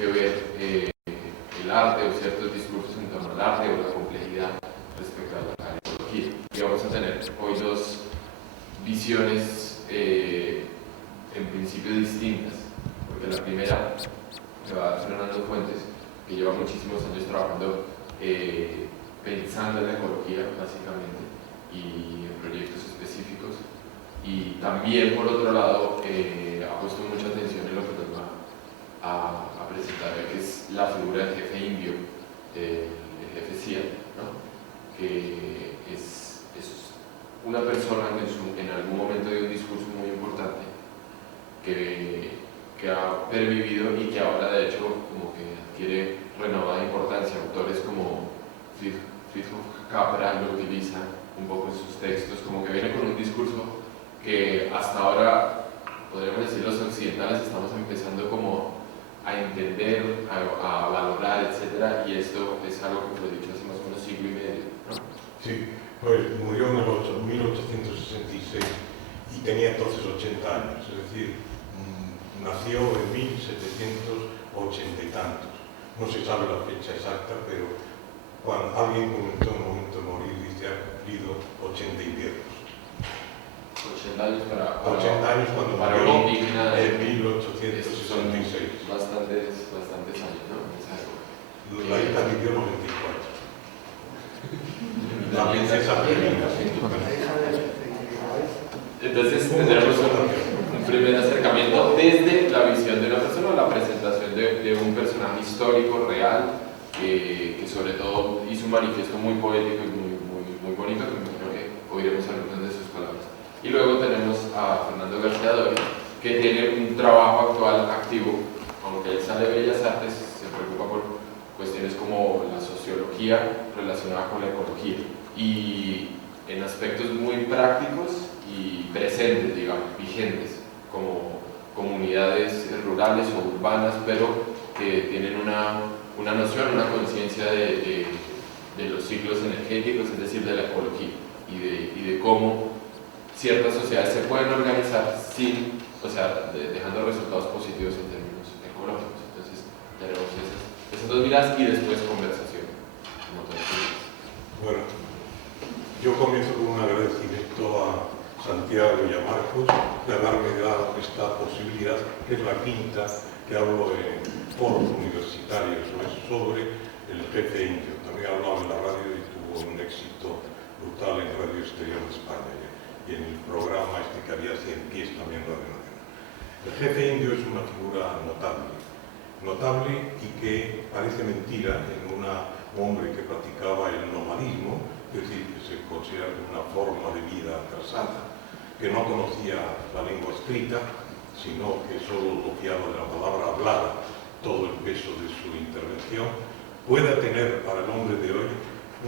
que ver el arte o ciertos discursos en torno al arte o la complejidad respecto a la ecología. Y vamos a tener hoy dos visiones en principio distintas, porque la primera se va a dar Fernando Fuentes, que lleva muchísimos años trabajando pensando en la ecología básicamente y en proyectos específicos, y también por otro lado ha puesto mucha atención en lo que nos va a presentar, que es la figura del jefe indio, el jefe CIA, ¿no? Que es una persona que en algún momento dio un discurso muy importante que ha pervivido y que ahora de hecho como que adquiere renovada importancia. Autores como Fritjof Capra lo utiliza un poco en sus textos, como que viene con un discurso que hasta ahora, podríamos decir, los occidentales estamos empezando como a entender, a valorar, etc. Y esto es algo que fue dicho hace más o menos siglo y medio, ¿no? Sí, pues murió en el 1866 y tenía entonces 80 años, es decir, nació en 1780 y tantos. No se sabe la fecha exacta, pero cuando alguien comentó en el momento de morir, dice, ha cumplido 80 inviernos. 80 años para 80 años cuando para murió un indígena en 1866. Bastantes años, ¿no? La hija vivió 94. La princesa Peregrina. Entonces tendremos un primer acercamiento desde la visión de una persona, la presentación de un personaje histórico real que sobre todo hizo un manifiesto muy poético y muy bonito, que creo que oiremos algunas de sus palabras. Y luego tenemos a Fernando García Doria, que tiene un trabajo actual activo, aunque él sale de Bellas Artes, se preocupa por cuestiones como la sociología relacionada con la ecología y en aspectos muy prácticos y presentes, digamos, vigentes, como comunidades rurales o urbanas, pero que tienen una noción, una conciencia de los ciclos energéticos, es decir, de la ecología y de cómo ciertas sociedades se pueden organizar sin, dejando resultados positivos en términos ecológicos. Entonces, tenemos esas dos miradas y después conversación. Bueno, yo comienzo con un agradecimiento a Santiago y a Marcos de haberme dado esta posibilidad, que es la quinta que hablo en foros universitarios sobre el jefe indio. También he hablado en la radio y tuvo un éxito brutal en Radio Exterior de España y en el programa que había 100 pies también Radio Nacional. El jefe indio es una figura notable y que parece mentira en un hombre que practicaba el nomadismo, es decir, que se considera una forma de vida atrasada, que no conocía la lengua escrita, sino que solo copiaba de la palabra hablada todo el peso de su intervención, pueda tener para el hombre de hoy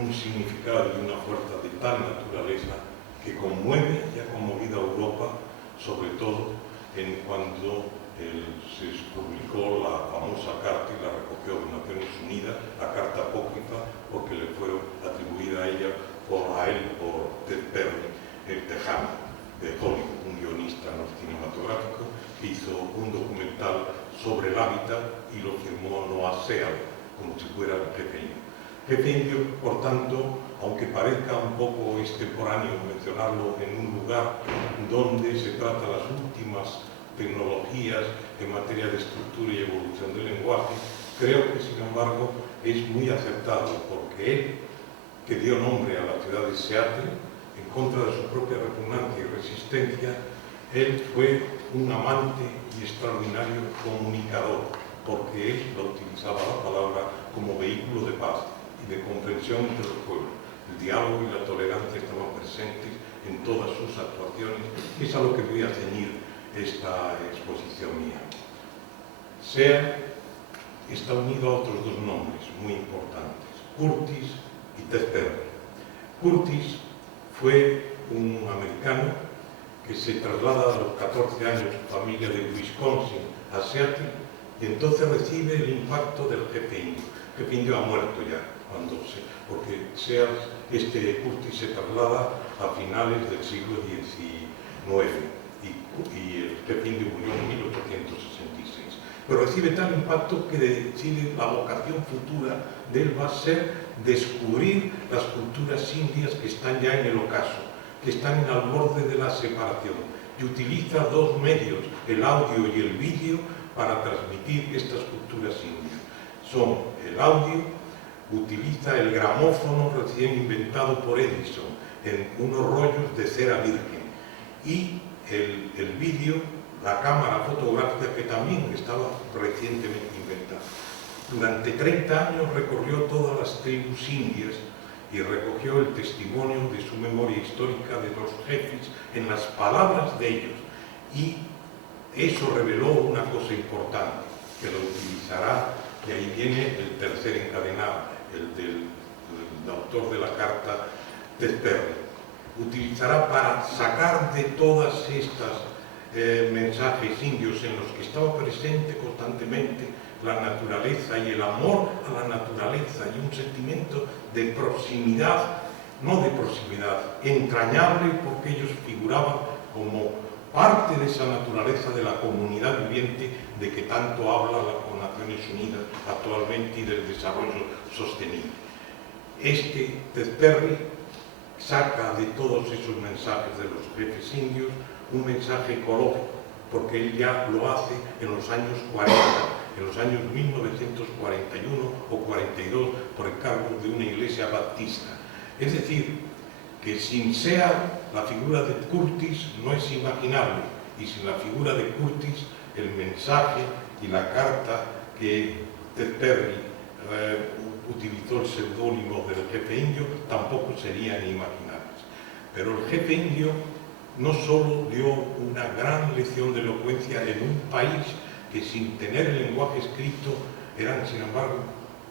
un significado y una fuerza de tal naturaleza que conmueve y ha conmovido a Europa, sobre todo en cuando se publicó la famosa carta y la recogió de Naciones Unidas, la carta apócrifa, porque le fue atribuida a él por Ted Perry, el tejano de Hollywood, un guionista cinematográfico, que hizo un documental sobre el hábitat y lo firmó Noah Seal, como si fuera el jefe indio. Jefe indio, por tanto, aunque parezca un poco extemporáneo mencionarlo en un lugar donde se trata las últimas tecnologías en materia de estructura y evolución del lenguaje, creo que sin embargo es muy acertado, porque él, que dio nombre a la ciudad de Seattle, en contra de su propia repugnancia y resistencia, él fue un amante y extraordinario comunicador, porque él lo utilizaba la palabra como vehículo de paz y de comprensión entre los pueblos. El diálogo y la tolerancia estaban presentes en todas sus actuaciones, que es a lo que voy a ceñir esta exposición mía. Sea está unido a otros dos nombres muy importantes, Curtis y Ted Perry. Curtis fue un americano que se traslada a los 14 años, su familia de Wisconsin, a Seattle, y entonces recibe el impacto del jefe indio. El jefe indio ha muerto ya, porque Curtis se traslada a finales del siglo XIX y el jefe indio murió en 1866. pero recibe tal impacto que decide la vocación futura de él va a ser descubrir las culturas indias que están ya en el ocaso, que están al borde de la separación, y utiliza dos medios, el audio y el vídeo, para transmitir estas culturas indias. Son el audio, utiliza el gramófono recién inventado por Edison en unos rollos de cera virgen, y el vídeo, la cámara fotográfica, que también estaba recientemente inventada. Durante 30 años recorrió todas las tribus indias y recogió el testimonio de su memoria histórica de los jefes en las palabras de ellos, y eso reveló una cosa importante, que lo utilizará, y ahí viene el tercer encadenado, el del autor de la carta, Thezperre. Utilizará para sacar de todas estas mensajes indios en los que estaba presente constantemente la naturaleza y el amor a la naturaleza y un sentimiento de proximidad, no de proximidad, entrañable, porque ellos figuraban como parte de esa naturaleza de la comunidad viviente de que tanto habla las Naciones Unidas actualmente y del desarrollo sostenible. Thezperre saca de todos esos mensajes de los jefes indios un mensaje ecológico, porque él ya lo hace en los años 40, en los años 1941 o 42, por encargo de una iglesia baptista. Es decir, que sin Sea, la figura de Curtis no es imaginable, y sin la figura de Curtis, el mensaje y la carta que Thezperre utilizó el seudónimo del jefe indio tampoco serían imaginables. Pero el jefe indio no solo dio una gran lección de elocuencia en un país que sin tener el lenguaje escrito eran, sin embargo,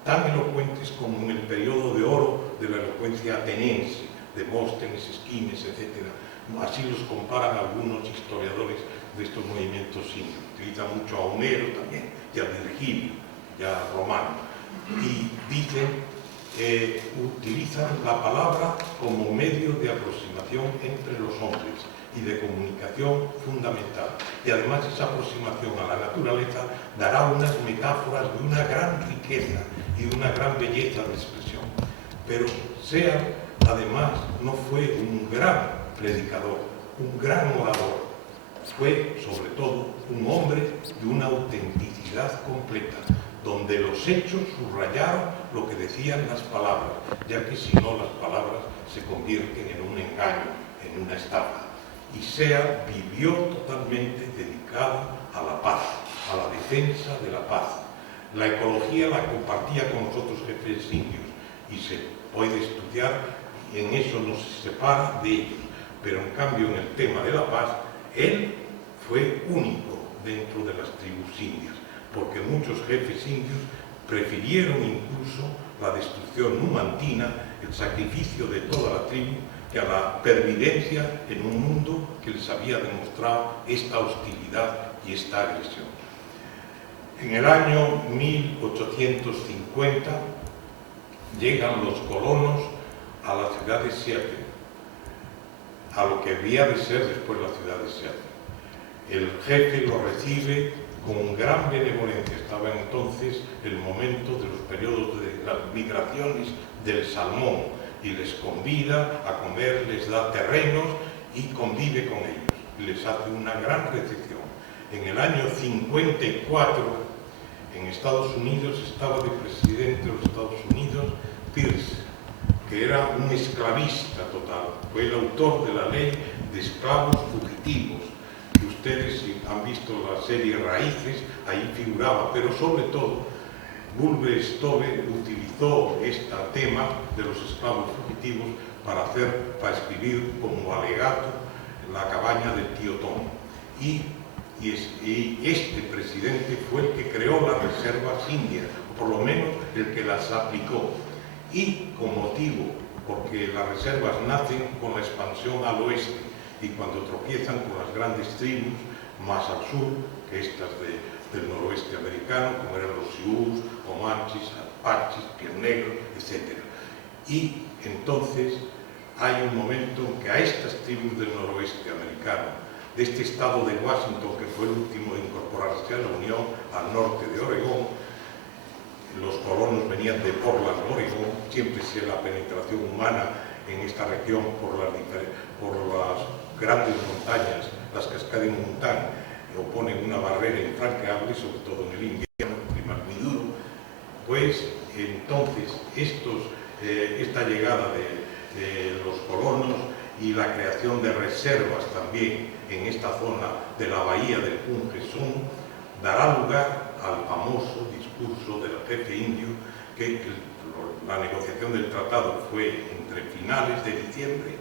tan elocuentes como en el periodo de oro de la elocuencia ateniense, Demóstenes, Esquines, etc. Así los comparan algunos historiadores de estos movimientos indios. Utiliza mucho a Homero también, y a Virgilio, y a Romano. Y dicen utilizan la palabra como medio de aproximación entre los hombres y de comunicación fundamental. Y además esa aproximación a la naturaleza dará unas metáforas de una gran riqueza y de una gran belleza de expresión. Pero Sea, además, no fue un gran predicador, un gran orador. Fue, sobre todo, un hombre de una autenticidad completa, donde los hechos subrayaron lo que decían las palabras, ya que si no las palabras se convierten en un engaño, en una estafa. Y Sea vivió totalmente dedicado a la paz, a la defensa de la paz. La ecología la compartía con los otros jefes indios y se puede estudiar, y en eso no se separa de ellos. Pero en cambio, en el tema de la paz, él fue único dentro de las tribus indias, porque muchos jefes indios prefirieron incluso la destrucción numantina, el sacrificio de toda la tribu, que a la pervivencia en un mundo que les había demostrado esta hostilidad y esta agresión. En el año 1850 llegan los colonos a la ciudad de Seattle, a lo que había de ser después la ciudad de Seattle. El jefe lo recibe con gran benevolencia. Estaba entonces el momento de los periodos de las migraciones del salmón, y les convida a comer, les da terrenos y convive con ellos. Les hace una gran recepción. En el año 54, en Estados Unidos, estaba de presidente de los Estados Unidos Pierce, que era un esclavista total. Fue el autor de la ley de esclavos fugitivos. Y ustedes, si han visto la serie Raíces, ahí figuraba, pero sobre todo Bulwer Stowe utilizó este tema de los esclavos fugitivos para escribir como alegato La cabaña del tío Tom. Y este presidente fue el que creó las reservas indias, o por lo menos el que las aplicó. Y con motivo, porque las reservas nacen con la expansión al oeste, y cuando tropiezan con las grandes tribus más al sur, que estas del noroeste americano, como eran los Sioux, Comanches, Apaches, Pies Negros, etc. Y entonces hay un momento en que a estas tribus del noroeste americano, de este estado de Washington, que fue el último en incorporarse a la Unión, al norte de Oregón. Los colonos venían de Portland, Oregón. Siempre se la penetración humana en esta región por las grandes montañas, las cascadas de Montán, oponen una barrera infranqueable, sobre todo en el invierno, el clima muy duro. Pues entonces esta llegada de los colonos y la creación de reservas también en esta zona de la bahía del Punjesún dará lugar al famoso discurso del jefe indio, que la negociación del tratado fue entre finales de diciembre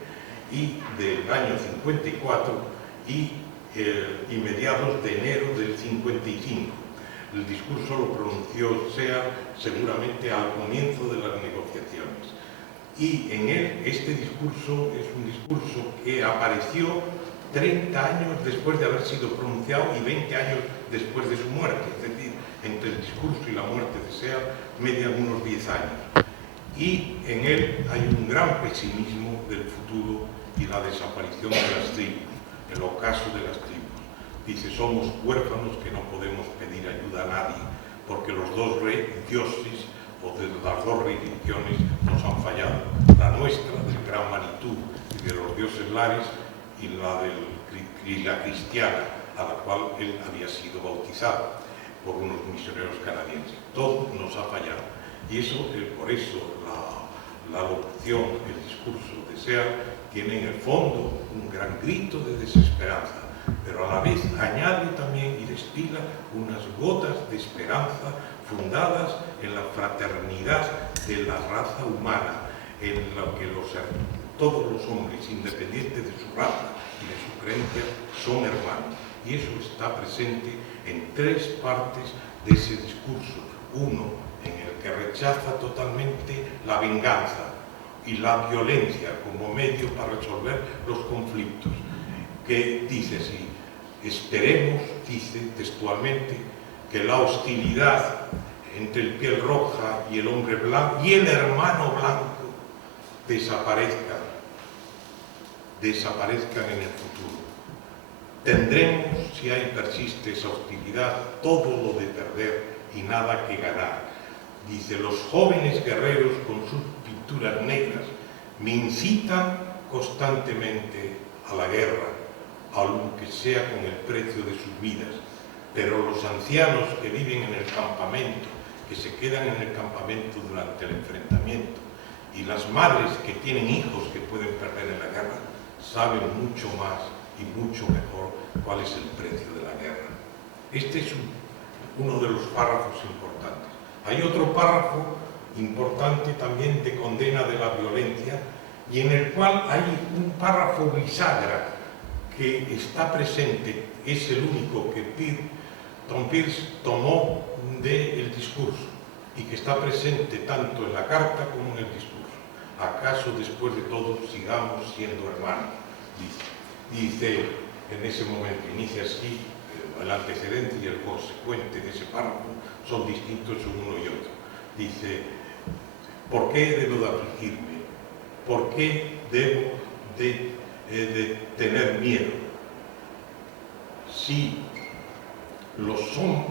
y del año 54 y mediados de enero del 55. El discurso lo pronunció Sea seguramente al comienzo de las negociaciones. Y en él, este discurso es un discurso que apareció 30 años después de haber sido pronunciado y 20 años después de su muerte. Es decir, entre el discurso y la muerte de Sea median unos 10 años. Y en él hay un gran pesimismo del futuro y la desaparición de las tribus, el ocaso de las tribus. Dice, somos huérfanos que no podemos pedir ayuda a nadie, porque los dos dioses o de las dos religiones nos han fallado. La nuestra, del gran Manitou y de los dioses lares, y la cristiana, a la cual él había sido bautizado por unos misioneros canadienses. Todo nos ha fallado. Y eso, por eso la locución, el discurso de Sea, tiene en el fondo un gran grito de desesperanza, pero a la vez añade también y destila unas gotas de esperanza fundadas en la fraternidad de la raza humana, en lo que todos los hombres, independientes de su raza y de su creencia, son hermanos. Y eso está presente en 3 partes de ese discurso. Uno, en el que rechaza totalmente la venganza y la violencia como medio para resolver los conflictos, que dice así: esperemos, dice textualmente, que la hostilidad entre el piel roja y el hombre blanco y el hermano blanco desaparezcan en el futuro. Tendremos, si ahí persiste esa hostilidad, todo lo de perder y nada que ganar. Dice, los jóvenes guerreros con sus pinturas negras me incitan constantemente a la guerra, aunque sea con el precio de sus vidas. Pero los ancianos que viven en el campamento, que se quedan en el campamento durante el enfrentamiento, y las madres que tienen hijos que pueden perder en la guerra, saben mucho más y mucho mejor cuál es el precio de la guerra. Este es uno de los párrafos importantes. Hay otro párrafo importante también de condena de la violencia, y en el cual hay un párrafo bisagra que está presente, es el único que Tom Pearce tomó del discurso y que está presente tanto en la carta como en el discurso. ¿Acaso después de todo sigamos siendo hermanos? Dice en ese momento, inicia así, el antecedente y el consecuente de ese párrafo son distintos uno y otro. Dice, ¿por qué debo de afligirme? ¿Por qué debo de tener miedo? Si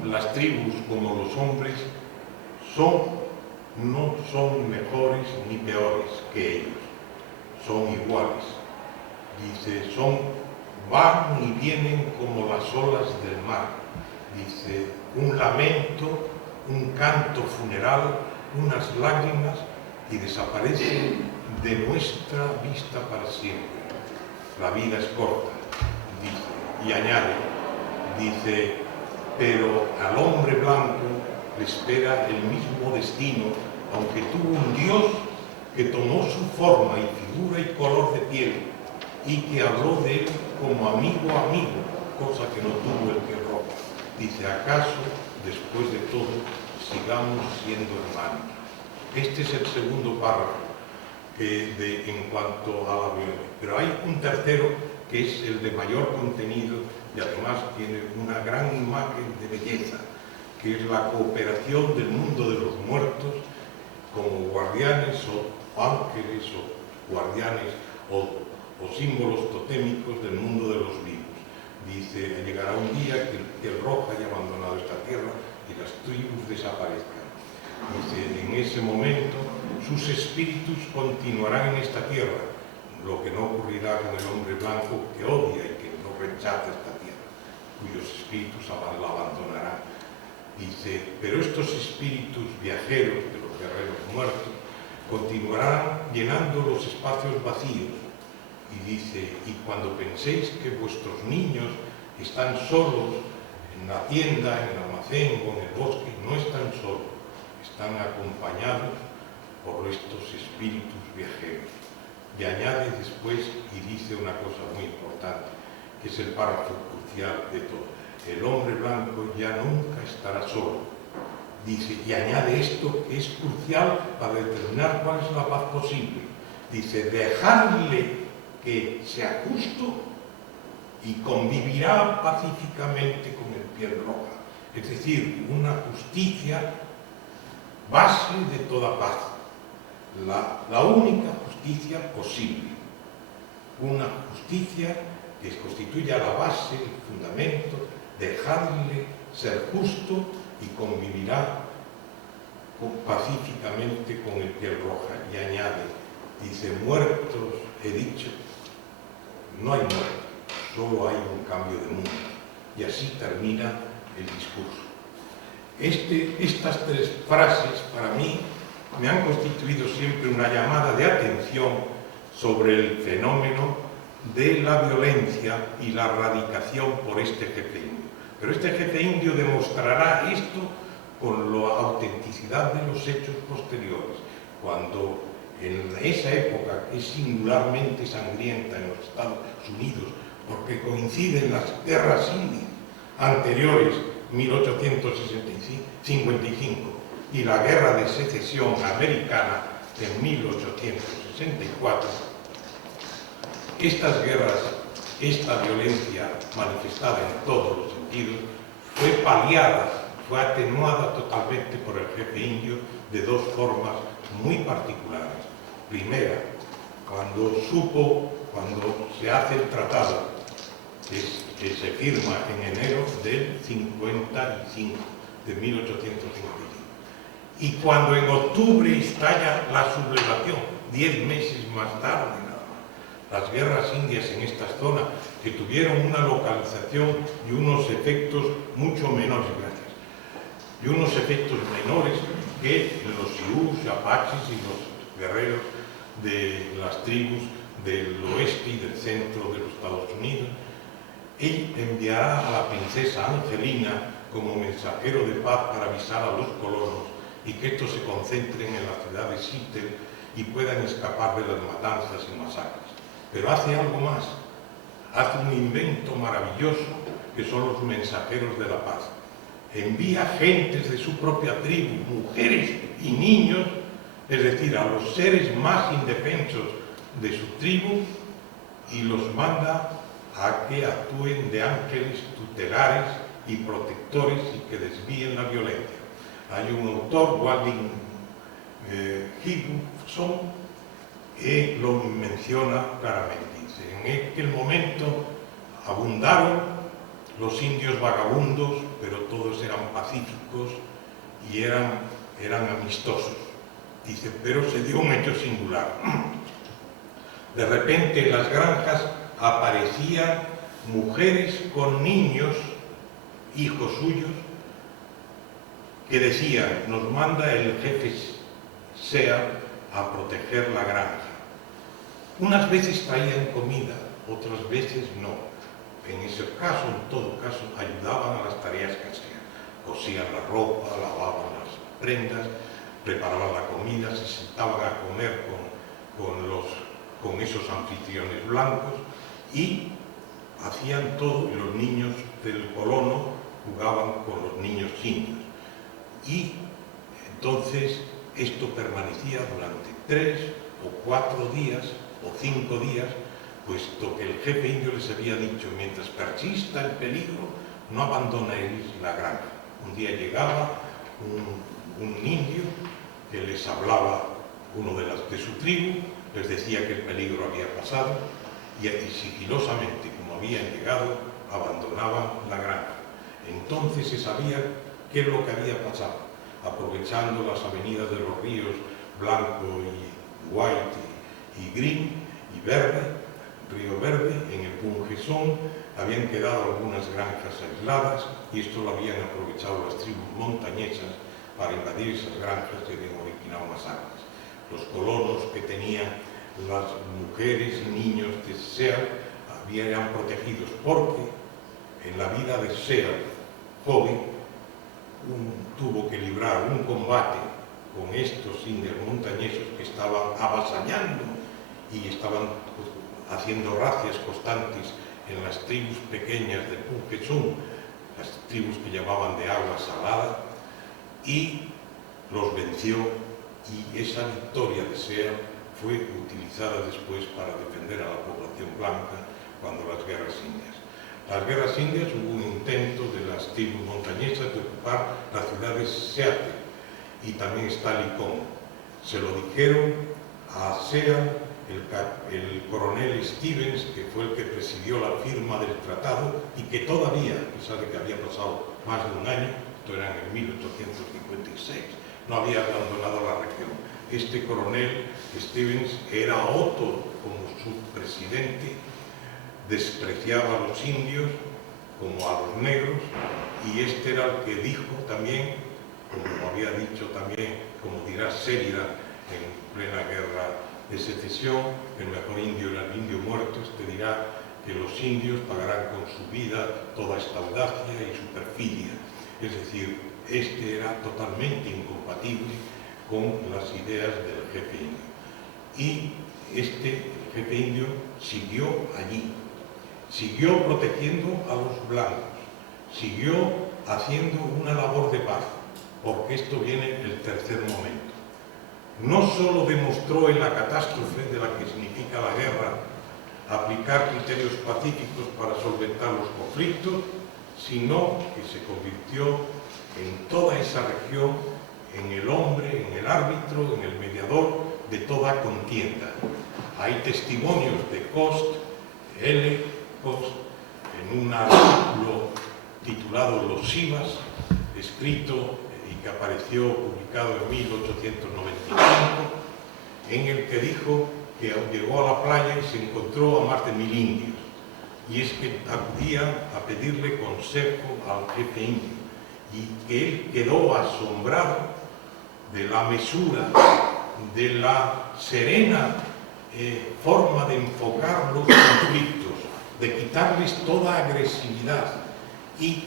las tribus como los hombres no son mejores ni peores que ellos, son iguales. Dice, van y vienen como las olas del mar. Dice, un lamento, un canto funeral, unas lágrimas, y desaparecen de nuestra vista para siempre. La vida es corta, dice, y añade, dice, pero al hombre blanco le espera el mismo destino, aunque tuvo un Dios que tomó su forma y figura y color de piel, y que habló de él como amigo, cosa que no tuvo el piel rojo. Dice, ¿acaso, después de todo, sigamos siendo hermanos? Este es el segundo párrafo en cuanto a la violencia. Pero hay un tercero que es el de mayor contenido y además tiene una gran imagen de belleza, que es la cooperación del mundo de los muertos como guardianes o ángeles o guardianes o símbolos totémicos del mundo de los vivos. Dice, llegará un día que el piel roja haya abandonado esta tierra y las tribus desaparezcan. Dice, en ese momento sus espíritus continuarán en esta tierra, lo que no ocurrirá con el hombre blanco que odia y que no rechaza esta tierra, cuyos espíritus la abandonarán. Dice, pero estos espíritus viajeros de los guerreros muertos continuarán llenando los espacios vacíos. Y dice, y cuando penséis que vuestros niños están solos en la tienda, en el almacén o en el bosque, no están solos, están acompañados por estos espíritus viajeros. Y añade después, y dice una cosa muy importante, que es el párrafo crucial de todo: el hombre blanco ya nunca estará solo. Dice, y añade esto que es crucial para determinar cuál es la paz posible. Dice, dejarle que sea justo y convivirá pacíficamente con el piel roja. Es decir, una justicia base de toda paz. La única justicia posible. Una justicia que constituya la base, el fundamento, dejarle ser justo y convivirá pacíficamente con el piel roja. Y añade, dice, muertos he dicho, no hay muerte, solo hay un cambio de mundo. Y así termina el discurso. Estas tres frases para mí me han constituido siempre una llamada de atención sobre el fenómeno de la violencia y la erradicación por este jefe indio. Pero este jefe indio demostrará esto con la autenticidad de los hechos posteriores, cuando en esa época que es singularmente sangrienta en los Estados Unidos, porque coinciden las guerras indias anteriores, 1855, y la guerra de secesión americana en 1864, estas guerras, esta violencia manifestada en todos los sentidos, fue paliada, fue atenuada totalmente por el jefe indio de dos formas muy particulares. Primera, cuando se hace el tratado, que se firma en enero del 55, de 1855, y cuando en octubre estalla la sublevación, 10 meses más tarde nada más. Las guerras indias en esta zona, que tuvieron una localización y unos efectos mucho menores, y unos efectos menores que los Sioux, apaches y los guerreros de las tribus del oeste y del centro de los Estados Unidos. Él enviará a la princesa Angelina como mensajero de paz para avisar a los colonos y que estos se concentren en la ciudad de Seattle y puedan escapar de las matanzas y masacres. Pero hace algo más, hace un invento maravilloso que son los mensajeros de la paz. Envía gentes de su propia tribu, mujeres y niños, es decir, a los seres más indefensos de su tribu, y los manda a que actúen de ángeles tutelares y protectores y que desvíen la violencia. Hay un autor, Walding Higginson, que lo menciona claramente. Dice, en aquel momento abundaron los indios vagabundos, pero todos eran pacíficos y eran amistosos. Dice, pero se dio un hecho singular. De repente en las granjas aparecían mujeres con niños, hijos suyos, que decían, nos manda el jefe Sea a proteger la granja. Unas veces traían comida, otras veces no. En ese caso, en todo caso, ayudaban a las tareas caseras. Cosían la ropa, lavaban las prendas, preparaban la comida, se sentaban a comer con esos anfitriones blancos y hacían todo, y los niños del colono jugaban con los niños indios. Y entonces esto permanecía durante 3 o 4 días o 5 días, puesto que el jefe indio les había dicho, mientras persista el peligro, no abandonéis la granja. Un día llegaba un indio que les hablaba, uno de su tribu, les decía que el peligro había pasado y sigilosamente, como habían llegado, abandonaban la granja. Entonces se sabía qué es lo que había pasado, aprovechando las avenidas de los ríos Blanco y White y Green y Verde, Río Verde, en el Pungesón, habían quedado algunas granjas aisladas y esto lo habían aprovechado las tribus montañesas para invadir esas granjas que habían originado masacres. Los colonos que tenían las mujeres y niños de Seal eran protegidos porque en la vida de Seal, joven, tuvo que librar un combate con estos indios montañeses que estaban avasallando y estaban haciendo racias constantes en las tribus pequeñas de Pungesón, las tribus que llamaban de agua salada, y los venció, y esa victoria de Seal fue utilizada después para defender a la población blanca cuando las guerras indias. Las guerras indias hubo un intento de las tribus montañesas de ocupar la ciudad de Seattle y también está Licón. Se lo dijeron a Seal, el coronel Stevens, que fue el que presidió la firma del tratado y que todavía, a pesar de que había pasado más de un año, esto era en el 1856, no había abandonado la región. Este coronel Stevens era Otto como su presidente, despreciaba a los indios como a los negros, y este era el que dijo también, como había dicho también, como dirá Sheridan en plena guerra de secesión, el mejor indio era el indio muerto. Este dirá que los indios pagarán con su vida toda esta audacia y su perfidia. Es decir, este era totalmente incompatible con las ideas del jefe indio. Y este jefe indio siguió allí, siguió protegiendo a los blancos, siguió haciendo una labor de paz, porque esto viene el tercer momento. No solo demostró en la catástrofe de la que significa la guerra aplicar criterios pacíficos para solventar los conflictos, sino que se convirtió en toda esa región en el hombre, en el árbitro, en el mediador de toda contienda. Hay testimonios de Cost, L. Cost, en un artículo titulado Los Sivas, escrito y que apareció publicado en 1895, en el que dijo que llegó a la playa y se encontró a más de 1000 indios, y es que acudían a pedirle consejo al jefe indio, y que él quedó asombrado de la mesura, de la serena forma de enfocar los conflictos, de quitarles toda agresividad y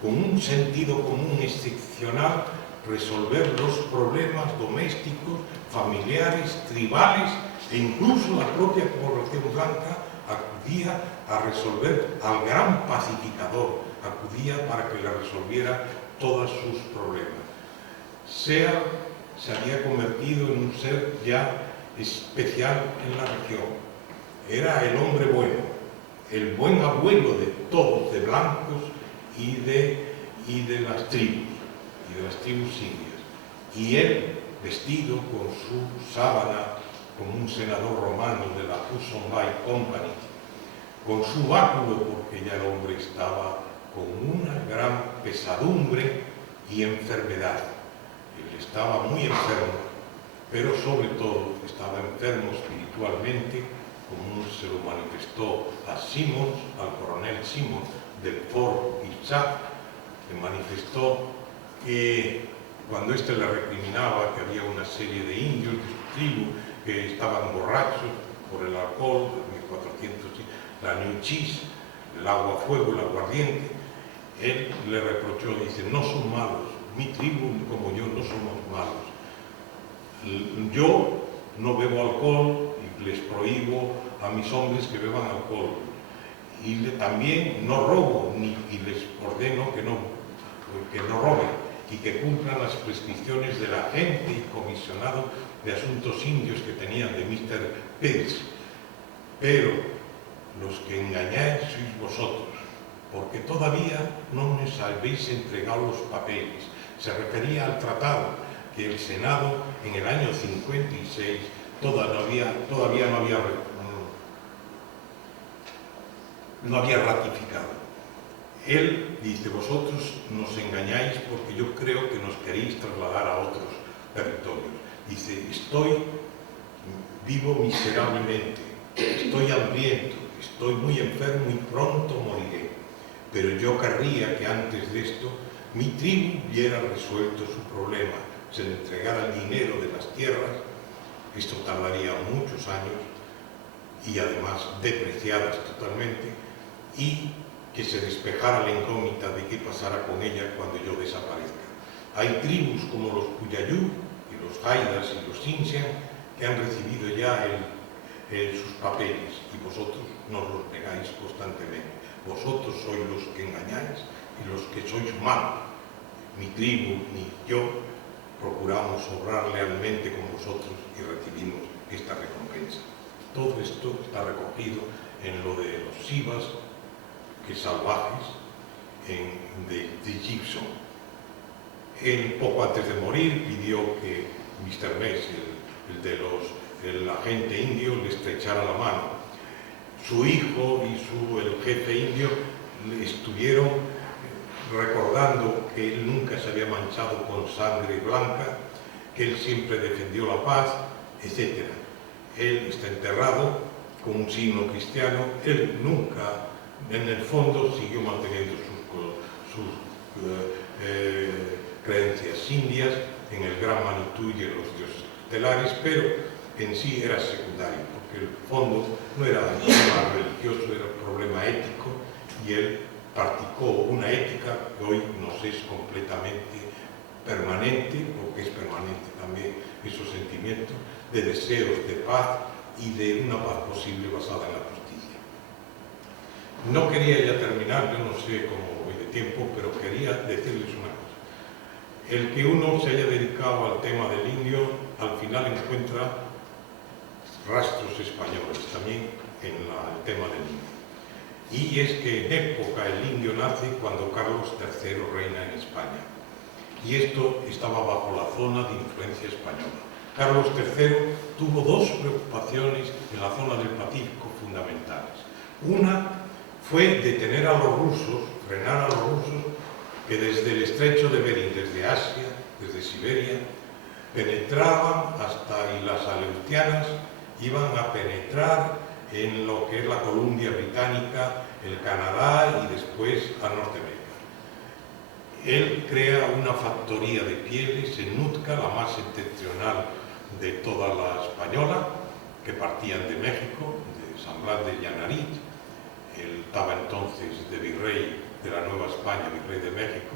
con un sentido común excepcional resolver los problemas domésticos, familiares, tribales, e incluso la propia población blanca acudía a resolver al gran pacificador, acudía para que le resolviera todos sus problemas. Seal se había convertido en un ser ya especial en la región. Era el hombre bueno, el buen abuelo de todos, de blancos y de las tribus indias. Y él, vestido con su sábana, como un senador romano de la Hudson Light Company, con su báculo, porque ya el hombre estaba con una gran pesadumbre y enfermedad. Él estaba muy enfermo, pero sobre todo estaba enfermo espiritualmente, como se lo manifestó a Simmons, al coronel Simmons del Fort Isaac, le manifestó que cuando éste le recriminaba que había una serie de indios de su tribu que estaban borrachos por el alcohol, el 1400, la New Cheese, el agua fuego, el aguardiente, él le reprochó, dice, no son malos, mi tribu como yo no somos malos. Yo no bebo alcohol y les prohíbo a mis hombres que beban alcohol. Y también no robo, y les ordeno que no roben y que cumplan las prescripciones del agente y comisionado de asuntos indios que tenían de Mr. Pierce. Pero los que engañáis sois vosotros, porque todavía no nos habéis entregado los papeles. Se refería al tratado que el Senado en el año 56 todavía no había ratificado. Él dice, vosotros nos engañáis porque yo creo que nos queréis trasladar a otros territorios. Dice, vivo miserablemente, estoy hambriento, estoy muy enfermo y pronto moriré. Pero yo querría que antes de esto mi tribu hubiera resuelto su problema, se le entregara el dinero de las tierras. Esto tardaría muchos años y además depreciadas totalmente, y que se despejara la incógnita de qué pasara con ella cuando yo desaparezca. Hay tribus como los Puyayú y los Haidas y los Xinxiang que han recibido ya sus papeles, y vosotros nos los negáis constantemente. Vosotros sois los que engañáis y los que sois malos. Mi tribu ni yo procuramos obrar lealmente con vosotros y recibimos esta recompensa. Todo esto está recogido en lo de los Sivas, que salvajes, de Gibson. Él, poco antes de morir, pidió que Mr. Ness, el agente indio, le estrechara la mano. Su hijo y el jefe indio le estuvieron recordando que él nunca se había manchado con sangre blanca, que él siempre defendió la paz, etc. Él está enterrado con un signo cristiano. Él nunca, en el fondo, siguió manteniendo sus creencias indias en el gran Manitú y en los dioses estelares, pero en sí era secundario, porque el fondo no era un problema religioso, era un problema ético, y él practicó una ética que hoy nos es completamente permanente, porque es permanente también esos sentimientos de deseos de paz y de una paz posible basada en la justicia. No quería ya terminar, yo no sé cómo voy de tiempo, pero quería decirles una cosa. El que uno se haya dedicado al tema del indio, al final encuentra rastros españoles también en el tema del indio. Y es que en época el indio nace cuando Carlos III reina en España. Y esto estaba bajo la zona de influencia española. Carlos III tuvo dos preocupaciones en la zona del Pacífico fundamentales. Una fue detener a los rusos, frenar a los rusos, que desde el estrecho de Bering, desde Asia, desde Siberia, penetraban hasta, y las aleutianas iban a penetrar en lo que es la Columbia Británica, el Canadá y después a Norteamérica. Él crea una factoría de pieles en Nootka, la más septentrional de toda la española, que partían de México, de San Blas de Llanarit. Él estaba entonces de virrey de la Nueva España, virrey de México,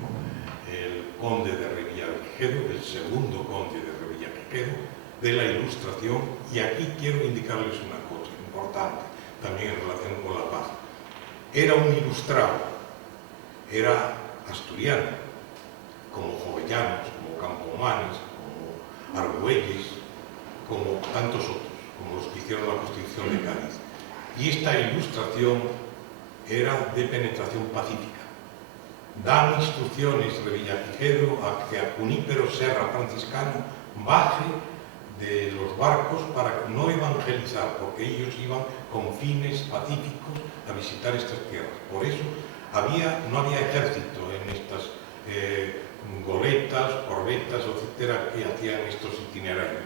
el conde de Revillagigedo, el segundo conde de Revillagigedo, de la Ilustración. Y aquí quiero indicarles una cosa importante, también en relación con la paz. Era un ilustrado, era asturiano, como Jovellanos, como Campomanes, como Argüelles, como tantos otros, como los que hicieron la Constitución de Cádiz. Y esta Ilustración era de penetración pacífica. Dan instrucciones de Revillagigedo a que a Junípero Serra franciscano baje de los barcos para no evangelizar, porque ellos iban con fines pacíficos a visitar estas tierras. Por eso no había ejército en estas goletas, corbetas, etcétera, que hacían estos itinerarios.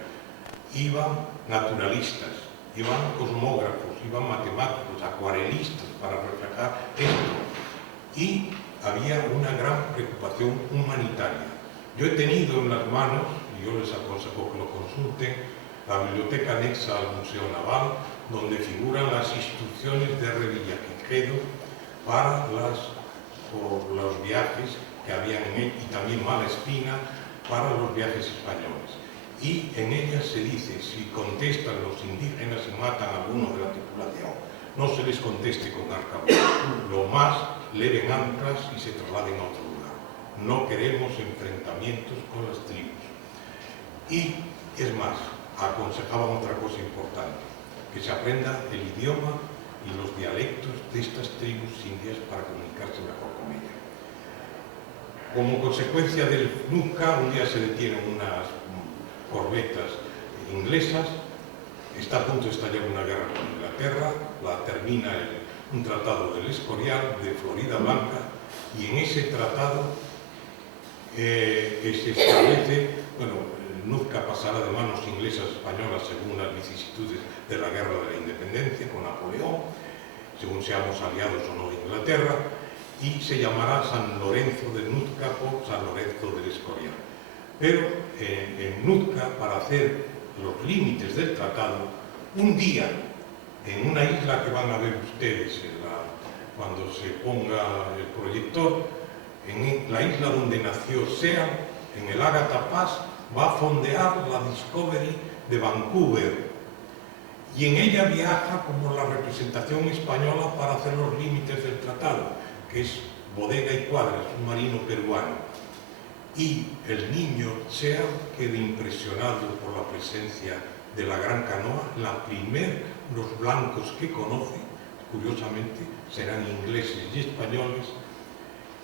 Iban naturalistas, iban cosmógrafos, iban matemáticos, acuarelistas para reflejar esto. Y había una gran preocupación humanitaria. Yo he tenido en las manos, y yo les aconsejo que lo consulten, la biblioteca anexa al Museo Naval, donde figuran las instrucciones de Revillagigedo para los viajes que habían en él, y también Malespina para los viajes españoles. Y en ellas se dice, si contestan los indígenas y matan a alguno de la tripulación, no se les conteste con arcabuces, lo más leven anclas y se trasladen a otro lugar. No queremos enfrentamientos con las tribus. Y, es más, aconsejaban otra cosa importante, que se aprenda el idioma y los dialectos de estas tribus indias para comunicarse mejor con ellas. Como consecuencia del Nootka, un día se detienen unas corbetas inglesas, está a punto de estallar una guerra con Inglaterra, la termina un tratado del Escorial, de Florida Blanca, Y en ese tratado se establece, bueno, Nuzca pasará de manos inglesas a españolas según las vicisitudes de la Guerra de la Independencia con Napoleón, según seamos aliados o no de Inglaterra, y se llamará San Lorenzo de Nuzca o San Lorenzo del Escorial. Pero en Nuzca, para hacer los límites del tratado, un día, en una isla que van a ver ustedes cuando se ponga el proyector, en la isla donde nació Sean, en el Ágata Pass, va a fondear la Discovery de Vancouver, y en ella viaja como la representación española para hacer los límites del tratado, que es Bodega y Cuadra, un marino peruano. Y el niño Sean queda impresionado por la presencia de la gran canoa. Los blancos que conoce, curiosamente, serán ingleses y españoles,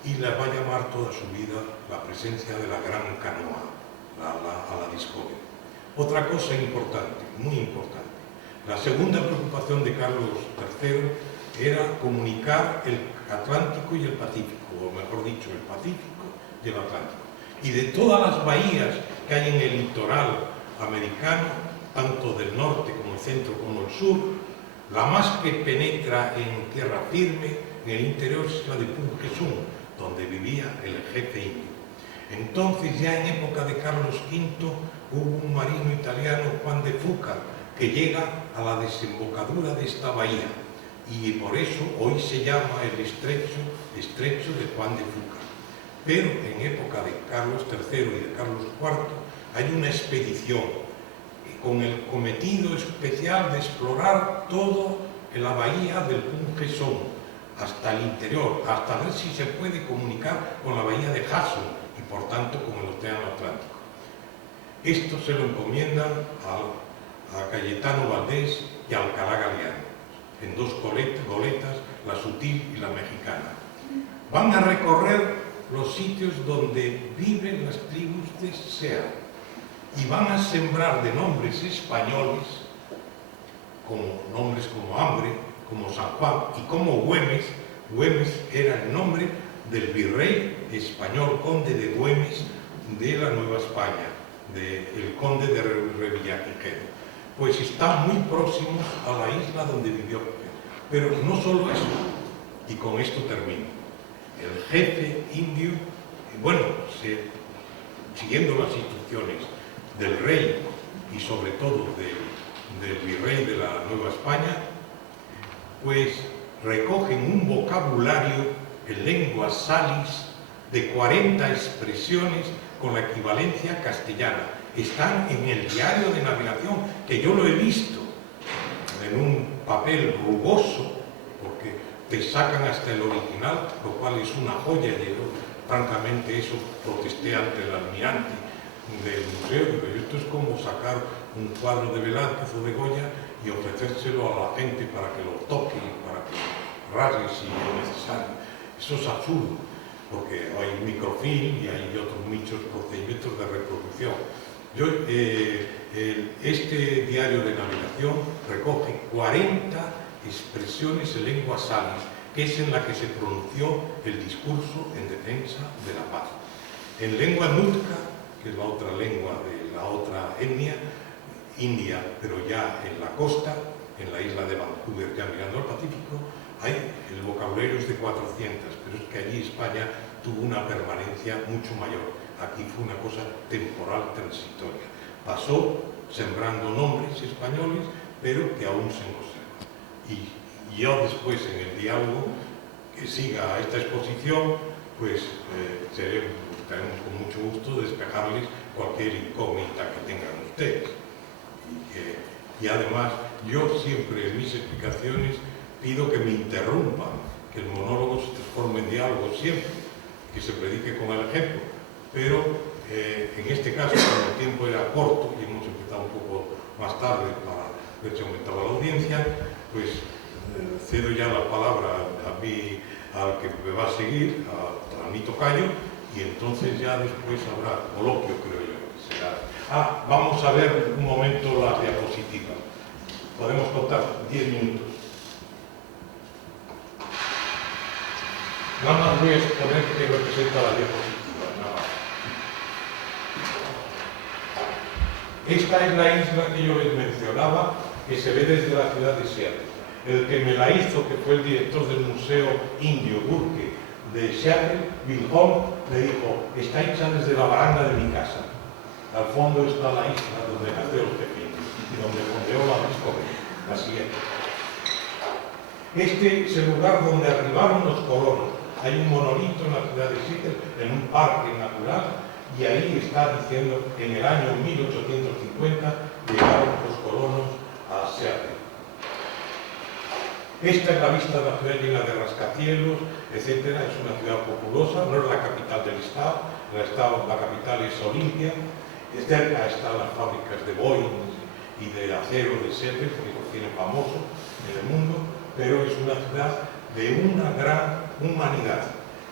y les va a llamar toda su vida la presencia de la gran canoa a la Discovery. Otra cosa importante, muy importante, la segunda preocupación de Carlos III era comunicar el Atlántico y el Pacífico, o mejor dicho, el Pacífico y el Atlántico. Y de todas las bahías que hay en el litoral americano, tanto del norte como el centro como el sur, la más que penetra en tierra firme, en el interior, es la de Punjessum, donde vivía el jefe indio. Entonces, ya en época de Carlos V, hubo un marino italiano, Juan de Fuca, que llega a la desembocadura de esta bahía, y por eso hoy se llama el estrecho de Juan de Fuca. Pero en época de Carlos III y de Carlos IV hay una expedición con el cometido especial de explorar todo en la bahía del Punjessum, hasta el interior, hasta ver si se puede comunicar con la bahía de Hudson y por tanto con el Océano Atlántico. Esto se lo encomiendan a Cayetano Valdés y a Alcalá Galiano, en dos goletas, la Sutil y la Mexicana. Van a recorrer los sitios donde viven las tribus de Sean y van a sembrar de nombres españoles, como nombres como Hambre, como San Juan y como Güemes. Güemes era el nombre del virrey español, conde de Güemes de la Nueva España, del conde de Revillagigedo. Pues están muy próximos a la isla donde vivió. Pero no solo eso, y con esto termino. El jefe indio, bueno, siguiendo las instrucciones del rey y sobre todo del virrey de la Nueva España, pues recogen un vocabulario en lengua salis de 40 expresiones con la equivalencia castellana. Están en el diario de navegación, que yo lo he visto en un papel rugoso, porque te sacan hasta el original, lo cual es una joya. Yo, francamente, eso protesté ante el almirante del museo, pero esto es como sacar un cuadro de Velázquez o de Goya y ofrecérselo a la gente para que lo toque, para que rasgue si es necesario. Eso es absurdo, porque hay microfilm y hay otros muchos procedimientos de reproducción. Este diario de navegación recoge 40 expresiones en lengua salis, que es en la que se pronunció el discurso en defensa de la paz. En lengua nuzca, que es la otra lengua de la otra etnia, india, pero ya en la costa, en la isla de Vancouver, ya mirando al Pacífico, el vocabulario es de 400, pero es que allí España tuvo una permanencia mucho mayor. Aquí fue una cosa temporal, transitoria. Pasó sembrando nombres españoles, pero que aún se conservan. Y yo después, en el diálogo que siga esta exposición, pues estaremos con mucho gusto de despejarles cualquier incógnita que tengan ustedes. Y además, yo siempre en mis explicaciones pido que me interrumpan, que el monólogo se transforme en diálogo siempre, que se predique con el ejemplo, pero en este caso, como el tiempo era corto y hemos empezado un poco más tarde para ver si aumentaba la audiencia, pues cedo ya la palabra al que me va a seguir, a mi tocayo, y entonces ya después habrá coloquio, creo yo, que será. Vamos a ver un momento las diapositivas. Podemos contar 10 minutos. Nada más voy a exponer que representa la diapositiva. Nada más. Esta es la isla que yo les mencionaba, que se ve desde la ciudad de Seattle. El que me la hizo, que fue el director del Museo Indio Burke de Seattle, Bill Holm, me dijo: está hecha desde la baranda de mi casa. Al fondo está la isla donde nació el pequeño y donde fondeó la Discovery, la siguiente. Este es el lugar donde arribaron los colonos. Hay un monolito en la ciudad de Seattle, en un parque natural, y ahí está diciendo que en el año 1850 llegaron los colonos a Seattle. Esta es la vista de la ciudad llena de rascacielos, etc. Es una ciudad populosa, no es la capital del estado, la capital es Olimpia. Cerca están las fábricas de Boeing y de acero de Seattle, que lo tiene famoso en el mundo, pero es una ciudad de una gran humanidad.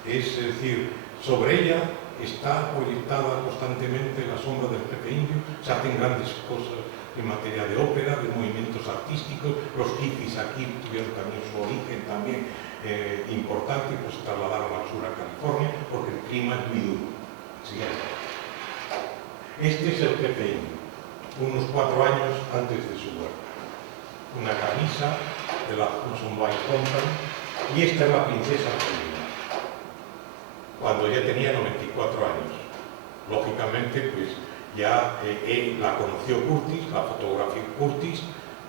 Es decir, sobre ella está proyectada constantemente la sombra del jefe indio, se hacen grandes cosas en materia de ópera, de movimientos artísticos. Los hippies aquí tuvieron también su origen también importante, pues se trasladaron al sur a California, porque el clima es muy duro. Siguiente. Este es el jefe indio, unos 4 años antes de su muerte. Una camisa de la Hudson Bay Company, y esta es la princesa Angelina, cuando ya tenía 94 años. Lógicamente, pues ya la conoció Curtis, la fotografía Curtis,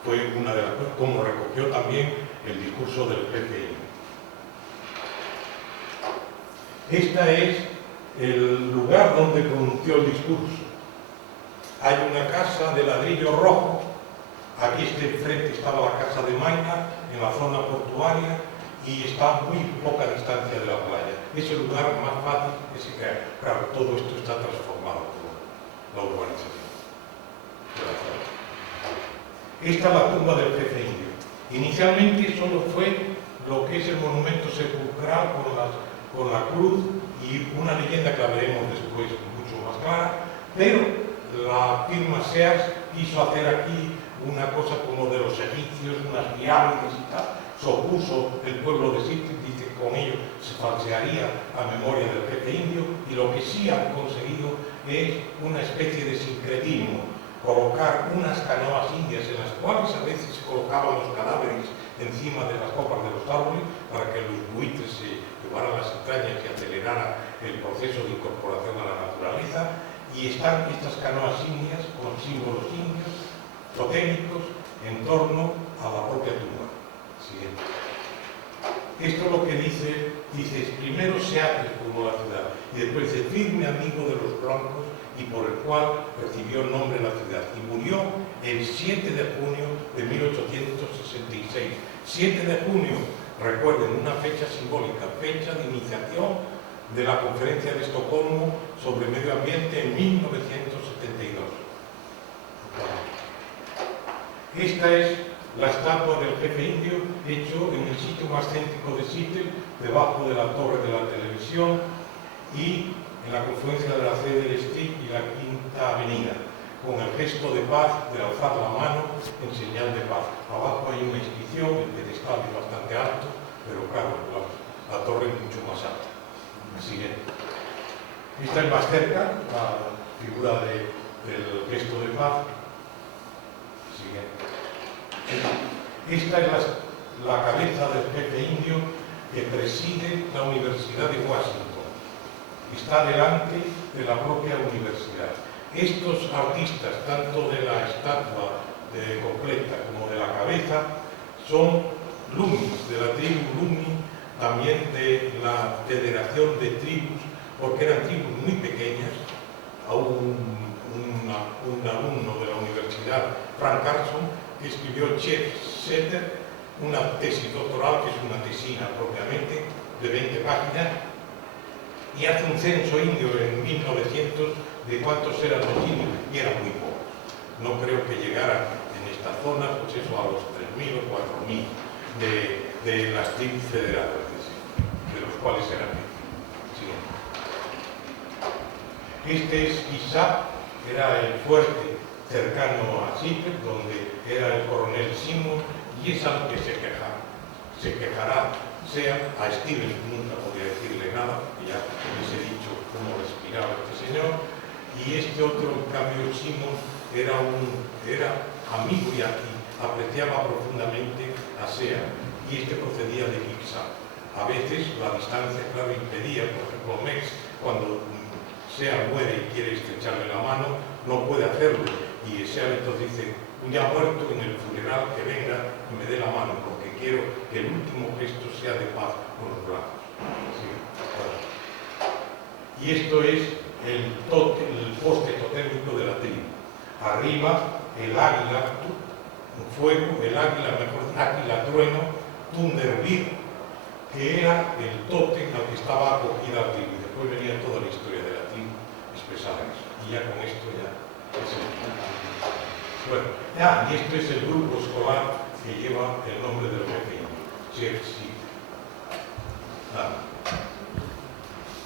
fue una de las cosas, como recogió también el discurso del jefe indio. Este es el lugar donde pronunció el discurso. Hay una casa de ladrillo rojo, aquí enfrente estaba la casa de Maynard, en la zona portuaria, y está a muy poca distancia de la playa. Es el lugar más fácil de se crear. Claro, todo esto está transformado por la urbanización. Esta es la tumba del jefe indio. Inicialmente solo fue lo que es el monumento sepulcral con la cruz y una leyenda que la veremos después mucho más clara, pero la firma Sears quiso hacer aquí una cosa como de los egipcios, unas pirámides y tal. Se opuso el pueblo de Seattle, dice que con ello se falsearía la memoria del jefe indio, y lo que sí han conseguido es una especie de sincretismo, colocar unas canoas indias en las cuales a veces se colocaban los cadáveres encima de las copas de los árboles para que los buitres se llevaran las entrañas y aceleraran el proceso de incorporación a la naturaleza. Y están estas canoas indias con símbolos indios, totémicos, en torno a la propia tumba. Siguiente. Esto es lo que dice primero Seattle como la ciudad, y después dice firme amigo de los blancos y por el cual recibió el nombre de la ciudad. Y murió el 7 de junio de 1866. 7 de junio, recuerden, una fecha simbólica, fecha de iniciación de la Conferencia de Estocolmo sobre Medio Ambiente en 1972. Esta es la estatua del jefe indio, hecho en el sitio más céntrico de Seattle, debajo de la torre de la televisión y en la confluencia de la Cedar Street y la Quinta Avenida, con el gesto de paz de alzar la mano en señal de paz. Abajo hay una inscripción, el pedestal es bastante alto, pero claro, la torre es mucho más alta. Siguiente. Esta es más cerca, la figura del gesto de paz. Siguiente. Esta es la cabeza del jefe indio que preside la Universidad de Washington. Está delante de la propia universidad. Estos artistas, tanto de la estatua completa como de la cabeza, son Lumis, de la tribu Lumi, también de la Federación de Tribus, porque eran tribus muy pequeñas. A un alumno de la universidad, Frank Carson, que escribió Chet Setter, una tesis doctoral, que es una tesina propiamente, de 20 páginas, y hace un censo indio en 1900 de cuántos eran los indios, y eran muy pocos. No creo que llegaran en esta zona, pues eso, a los 3.000 o 4.000 de las tribus federadas, de los cuales eran siguiente. Este es Isaac, que era el fuerte cercano a Seattle, donde era el coronel Simon, y es al que se quejará, sea a Stevens, nunca podría decir nada, porque ya les he dicho cómo respiraba este señor. Y este otro, en cambio, Simon, era amigo y apreciaba profundamente a Sea, y este procedía de Gigsam. A veces la distancia, claro, impedía, por ejemplo, Mex, cuando Sea muere y quiere estrecharle la mano, no puede hacerlo, y Sea entonces dice: un ya muerto, en el funeral que venga y me dé la mano, porque quiero que el último gesto sea de paz con los blancos. Sí, claro. Y esto es el poste totémico de la tribu. Arriba, el águila, fuego, el águila, mejor águila, trueno, Tunderbir, que era el tótem al que estaba acogida la tribu. Después venía toda la historia de la tribu expresada en eso. Y ya con esto ya es el... Bueno, y esto es el grupo escolar que lleva el nombre del pequeño. Sí, sí. Nada.